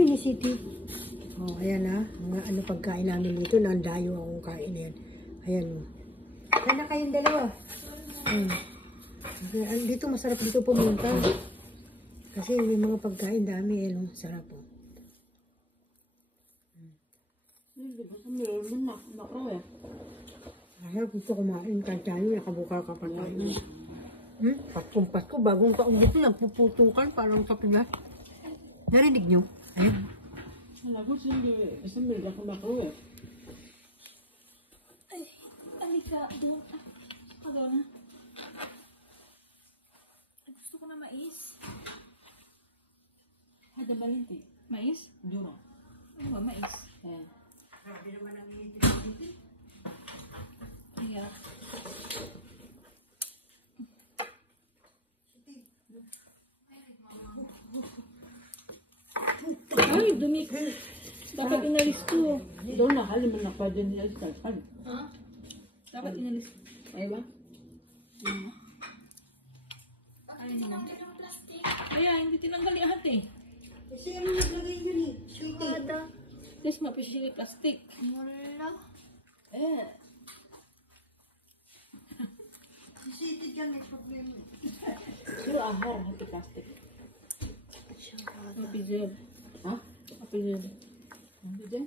binisiti. Oh, ayan ha. Mga ano pagkain namin dito. Nandayo akong kain yan. Ayan o. Sana kayong dalawa. Dito masarap dito pumunta. Kasi may mga pagkain dami eh. No? Sarap o. Ayaw gusto kumain. Kahit tayo nakabuka ka pa tayo. Pasko, bagong taong dito nagpuputukan parang sa Pinas. Narinig nyo? Ayun. Ay, alika, doon. Doon na. Gusto ko na mais. Ada malinti. Mais? Duro. Ano ba, mais? Ayan. Grabe naman ang init. Iya. Ay, dumi ko. Dapat inalis ko. Doon na, halim na pwede niya sa pan. Ha? Dapat inalis. Ay ba? Ay, tinanggal ang plastic. Kaya, hindi tinanggal yung ate. Kasi ano naglagay yun eh? Sweetie. Please, mapisili yung plastic. Wala. Eh. Sweetie ka may problema. Sure, ahor, happy plastic. Mapizib. Ha? Mapizib. Hindi dyan?